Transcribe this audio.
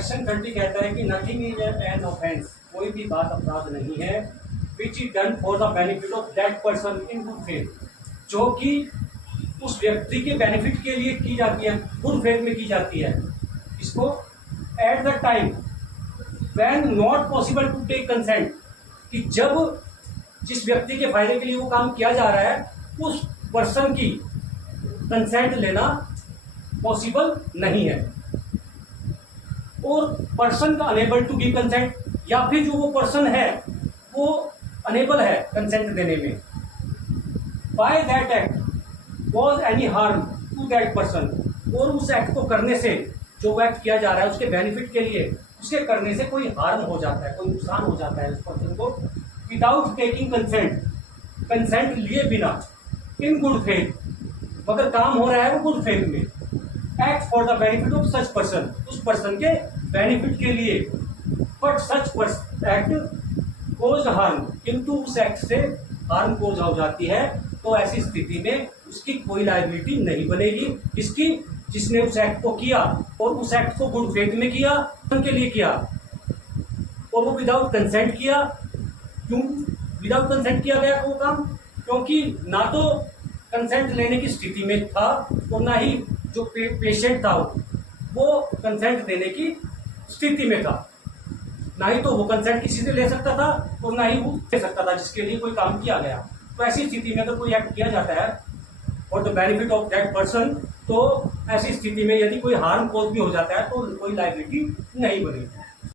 Section 30 कहता है कि नथिंग इज एन ऑफेंस, कोई भी बात अपराध नहीं है, which is done for the benefit of that person in good faith, जो कि उस व्यक्ति के बेनिफिट के लिए की जाती है, गुड फेथ में की जाती है। इसको at the time when not possible to take consent, कि जब जिस व्यक्ति के फायदे के लिए वो काम किया जा रहा है उस पर्सन की कंसेंट लेना पॉसिबल नहीं है, और पर्सन का अनेबल टू गिव कंसेंट, या फिर जो वो पर्सन है वो अनेबल है कंसेंट देने में, by that act cause any harm to that person, और उस एक्ट को करने से, जो वो एक्ट किया जा रहा है उसके बेनिफिट के लिए, उसके करने से कोई हार्म हो जाता है, कोई नुकसान हो जाता है उस पर्सन को, विदाउट टेकिंग कंसेंट, कंसेंट लिए बिना, इन गुड फेथ, मगर काम हो रहा है वो गुड फेथ में, act for the benefit of such person, उस पर्सन के बेनिफिट के लिए, but such act cause harm, किंतु उस एक्ट से हार्म कोज हो जाती है, तो ऐसी स्थिति में उसकी कोई लायबिलिटी नहीं बनेगी, इसकी जिसने उस एक्ट को किया, और उस एक्ट को गुड फेथ में किया, उनके लिए किया, और वो विदाउट कंसेंट किया। क्यों विदाउट कंसेंट किया गया वो काम? क्योंकि ना तो कंसेंट लेने की स्थिति में था, और ना ही जो पेशेंट था वो कंसेंट देने की स्थिति में था, ना ही तो वो कंसेंट किसी से ले सकता था और ना ही वो दे सकता था जिसके लिए कोई काम किया गया। तो ऐसी स्थिति में अगर कोई एक्ट किया जाता है for the benefit of that person, तो ऐसी स्थिति में यदि कोई हार्म कॉज भी हो जाता है तो कोई लायबिलिटी नहीं बनेगी।